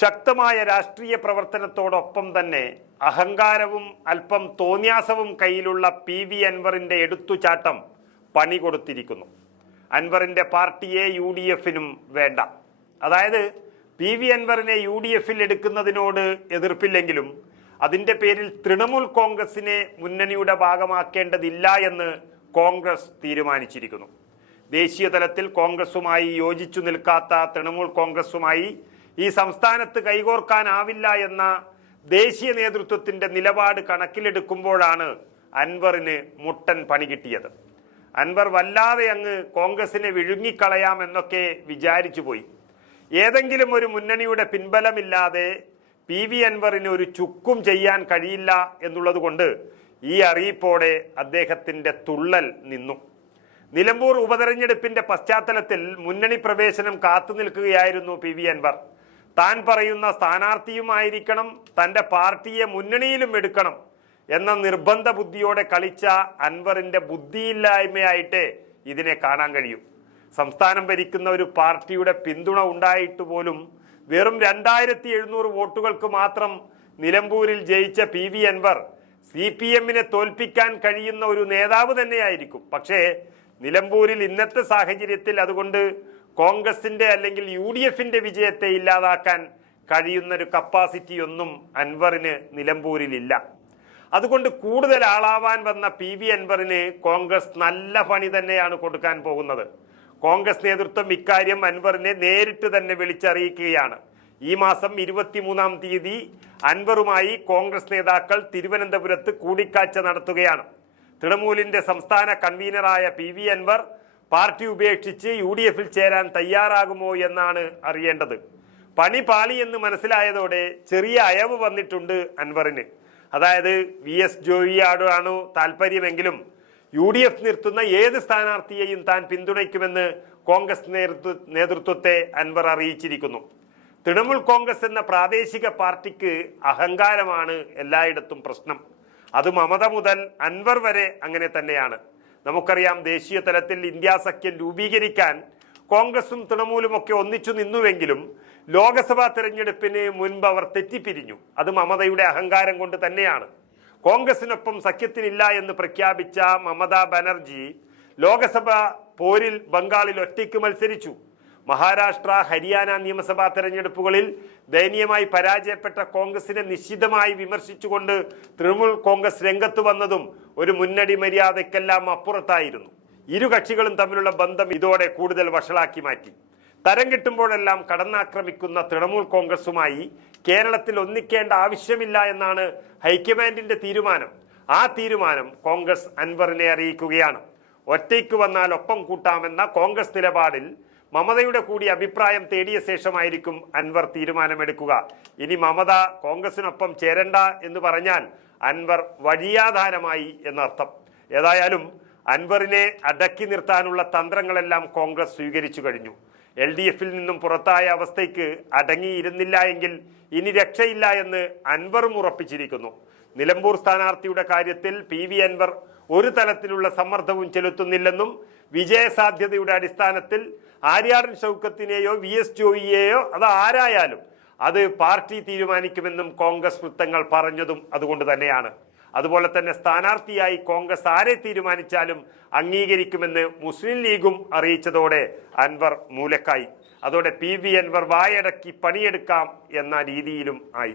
ശക്തമായ രാഷ്ട്രീയ പ്രവർത്തനത്തോടൊപ്പം തന്നെ അഹങ്കാരവും അല്പം തോന്യാസവും കയ്യിലുള്ള PV അൻവറിന്റെ എടുത്തുചാട്ടം പണി കൊടുത്തിരിക്കുന്നു. അൻവറിന്റെ പാർട്ടിയെ UDF-നും വേണ്ട. അതായത് PV അൻവറിനെ UDF-ൽ എടുക്കുന്നതിനോട് എതിർപ്പില്ലെങ്കിലും അതിന്റെ പേരിൽ തൃണമൂൽ കോൺഗ്രസിനെ മുന്നണിയുടെ ഭാഗമാക്കേണ്ടതില്ല എന്ന് കോൺഗ്രസ് തീരുമാനിച്ചിരിക്കുന്നു. ദേശീയ തലത്തിൽ കോൺഗ്രസുമായി യോജിച്ചു നിൽക്കാത്ത തൃണമൂൽ കോൺഗ്രസുമായി ഈ സംസ്ഥാനത്ത് കൈകോർക്കാനാവില്ല എന്ന ദേശീയ നേതൃത്വത്തിന്റെ നിലപാട് കണക്കിലെടുക്കുമ്പോഴാണ് അൻവറിന് മുട്ടൻ പണി കിട്ടിയത്. അൻവർ വല്ലാതെ അങ്ങ് കോൺഗ്രസിനെ വിഴുങ്ങിക്കളയാമെന്നൊക്കെ വിചാരിച്ചു പോയി. ഏതെങ്കിലും ഒരു മുന്നണിയുടെ പിൻബലമില്ലാതെ PV അൻവറിന് ഒരു ചുക്കും ചെയ്യാൻ കഴിയില്ല എന്നുള്ളത് കൊണ്ട് ഈ അറിയിപ്പോടെ അദ്ദേഹത്തിന്റെ തുള്ളൽ നിന്നു. നിലമ്പൂർ ഉപതെരഞ്ഞെടുപ്പിന്റെ പശ്ചാത്തലത്തിൽ മുന്നണി പ്രവേശനം കാത്തു നിൽക്കുകയായിരുന്നു PV അൻവർ. താൻ പറയുന്ന സ്ഥാനാർത്ഥിയുമായിരിക്കണം, തന്റെ പാർട്ടിയെ മുന്നണിയിലും എടുക്കണം എന്ന നിർബന്ധ ബുദ്ധിയോടെ കളിച്ച അൻവറിന്റെ ബുദ്ധിയില്ലായ്മയായിട്ടേ ഇതിനെ കാണാൻ കഴിയും. സംസ്ഥാനം ഭരിക്കുന്ന ഒരു പാർട്ടിയുടെ പിന്തുണ ഉണ്ടായിട്ട് പോലും വെറും 2700 വോട്ടുകൾക്ക് മാത്രം നിലമ്പൂരിൽ ജയിച്ച PV അൻവർ CPM-നെ തോൽപ്പിക്കാൻ കഴിയുന്ന ഒരു നേതാവ് തന്നെയായിരിക്കും. പക്ഷേ നിലമ്പൂരിൽ ഇന്നത്തെ സാഹചര്യത്തിൽ അതുകൊണ്ട് കോൺഗ്രസിന്റെ അല്ലെങ്കിൽ UDF-ന്റെ വിജയത്തെ ഇല്ലാതാക്കാൻ കഴിയുന്ന ഒരു കപ്പാസിറ്റി ഒന്നും അൻവറിന് നിലമ്പൂരിലില്ല. അതുകൊണ്ട് കൂടുതൽ ആളാവാൻ വന്ന PV അൻവറിന് കോൺഗ്രസ് നല്ല പണി തന്നെയാണ് കൊടുക്കാൻ പോകുന്നത്. കോൺഗ്രസ് നേതൃത്വം ഇക്കാര്യം അൻവറിനെ നേരിട്ട് തന്നെ വിളിച്ചറിയിക്കുകയാണ്. ഈ മാസം 23-ാം തീയതി അൻവറുമായി കോൺഗ്രസ് നേതാക്കൾ തിരുവനന്തപുരത്ത് കൂടിക്കാഴ്ച നടത്തുകയാണ്. തൃണമൂലിന്റെ സംസ്ഥാന കൺവീനറായ PV അൻവർ പാർട്ടി ഉപേക്ഷിച്ച് UDF-ൽ ചേരാൻ തയ്യാറാകുമോ എന്നാണ് അറിയേണ്ടത്. പണി പാളി എന്ന് മനസ്സിലായതോടെ ചെറിയ അയവ് വന്നിട്ടുണ്ട് അൻവറിന്. അതായത് VS ജോയിയോടാണ് താല്പര്യമെങ്കിലും UDF നിർത്തുന്ന ഏത് സ്ഥാനാർത്ഥിയെയും താൻ പിന്തുണയ്ക്കുമെന്ന് കോൺഗ്രസ് നേതൃത്വത്തെ അൻവർ അറിയിച്ചിരിക്കുന്നു. തൃണമൂൽ കോൺഗ്രസ് എന്ന പ്രാദേശിക പാർട്ടിക്ക് അഹങ്കാരമാണ് എല്ലായിടത്തും പ്രശ്നം. അത് മമത മുതൽ അൻവർ വരെ അങ്ങനെ തന്നെയാണ്. നമുക്കറിയാം, ദേശീയ തലത്തിൽ ഇന്ത്യ സഖ്യം രൂപീകരിക്കാൻ കോൺഗ്രസും തൃണമൂലും ഒക്കെ ഒന്നിച്ചു നിന്നുവെങ്കിലും ലോക്സഭാ തെരഞ്ഞെടുപ്പിന് മുൻപ് അവർ തെറ്റിപ്പിരിഞ്ഞു. അത് മമതയുടെ അഹങ്കാരം കൊണ്ട് തന്നെയാണ്. കോൺഗ്രസിനൊപ്പം സഖ്യത്തിനില്ല എന്ന് പ്രഖ്യാപിച്ച മമതാ ബാനർജി ലോക്സഭാ പോരിൽ ബംഗാളിൽ ഒറ്റയ്ക്ക് മത്സരിച്ചു. മഹാരാഷ്ട്ര, ഹരിയാന നിയമസഭാ തെരഞ്ഞെടുപ്പുകളിൽ ദയനീയമായി പരാജയപ്പെട്ട കോൺഗ്രസിനെ നിശ്ചിതമായി വിമർശിച്ചുകൊണ്ട് തൃണമൂൽ കോൺഗ്രസ് രംഗത്ത് വന്നതും ഒരു മുന്നണി മര്യാദയ്ക്കെല്ലാം അപ്പുറത്തായിരുന്നു. ഇരു കക്ഷികളും തമ്മിലുള്ള ബന്ധം ഇതോടെ കൂടുതൽ വഷളാക്കി മാറ്റി. തരം കിട്ടുമ്പോഴെല്ലാം കടന്നാക്രമിക്കുന്ന തൃണമൂൽ കോൺഗ്രസുമായി കേരളത്തിൽ ഒന്നിക്കേണ്ട ആവശ്യമില്ല എന്നാണ് ഹൈക്കമാൻഡിന്റെ തീരുമാനം. ആ തീരുമാനം കോൺഗ്രസ് അൻവറിനെ അറിയിക്കുകയാണ്. ഒറ്റയ്ക്ക് വന്നാൽ ഒപ്പം കൂട്ടാമെന്ന കോൺഗ്രസ് നിലപാടിൽ മമതയുടെ കൂടി അഭിപ്രായം തേടിയ ശേഷമായിരിക്കും അൻവർ തീരുമാനമെടുക്കുക. ഇനി മമത കോൺഗ്രസിനൊപ്പം ചേരണ്ട എന്ന് പറഞ്ഞാൽ അൻവർ വഴിയാധാരമായി എന്നർത്ഥം. ഏതായാലും അൻവറിനെ അടക്കി നിർത്താനുള്ള തന്ത്രങ്ങളെല്ലാം കോൺഗ്രസ് സ്വീകരിച്ചു കഴിഞ്ഞു. LDF-ൽ നിന്നും പുറത്തായ അവസ്ഥയ്ക്ക് അടങ്ങിയിരുന്നില്ല എങ്കിൽ ഇനി രക്ഷയില്ല എന്ന് അൻവറും ഉറപ്പിച്ചിരിക്കുന്നു. നിലമ്പൂർ സ്ഥാനാർത്ഥിയുടെ കാര്യത്തിൽ PV അൻവർ ഒരു തലത്തിലുള്ള സമ്മർദ്ദവും ചെലുത്തുന്നില്ലെന്നും വിജയസാധ്യതയുടെ അടിസ്ഥാനത്തിൽ ആര്യാടൻ ഷൗക്കത്തിനെയോ VS ജോയിയെയോ അത് ആരായാലും അത് പാർട്ടി തീരുമാനിക്കുമെന്നും കോൺഗ്രസ് വൃത്തങ്ങൾ പറഞ്ഞതും അതുകൊണ്ട് തന്നെയാണ്. അതുപോലെ തന്നെ സ്ഥാനാർത്ഥിയായി കോൺഗ്രസ് ആരെ തീരുമാനിച്ചാലും അംഗീകരിക്കുമെന്ന് മുസ്ലിം ലീഗും അറിയിച്ചതോടെ അൻവർ മൂലക്കായി. അതോടെ PV അൻവർ വായടക്കി പണിയെടുക്കാം എന്ന രീതിയിലും ആയി.